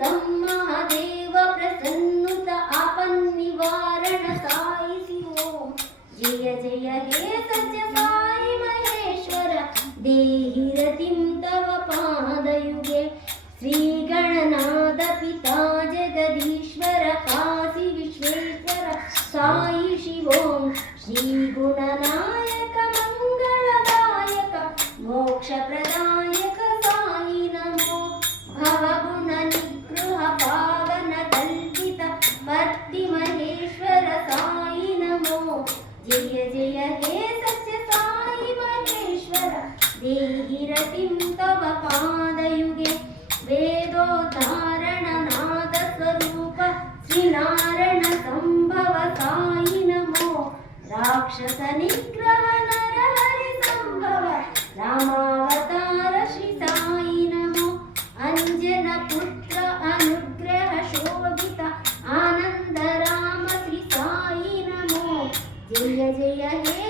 तं महादेव प्रसन्नुत आपन्निवारण साई शिवों। जय जय हे सत्य साई महेश्वर देहि रतिं तव पादयुगे। श्री गणनाथ पिता जगदीश्वर काशी विश्वेश्वर साई शिवों। श्री गुणनायक मंगलदायक मोक्षप्रदायक साई नमो। भवगुण निग्रह पावन कल्पित भक्ति महेश्वर साई नमो। जय जय हे सत्य साई महेश्वर देहि रतिं तव पादयुगे। वेदोद्धारण नाद स्वरूप श्रीनारायण संभव साई नमो। राक्षस निग्रह नर हरि संभव रामावतार श्री साई नमो। अंजन पुत्र अनुग्रह शोभित आनंद राम श्री साई नमो। जय जय हे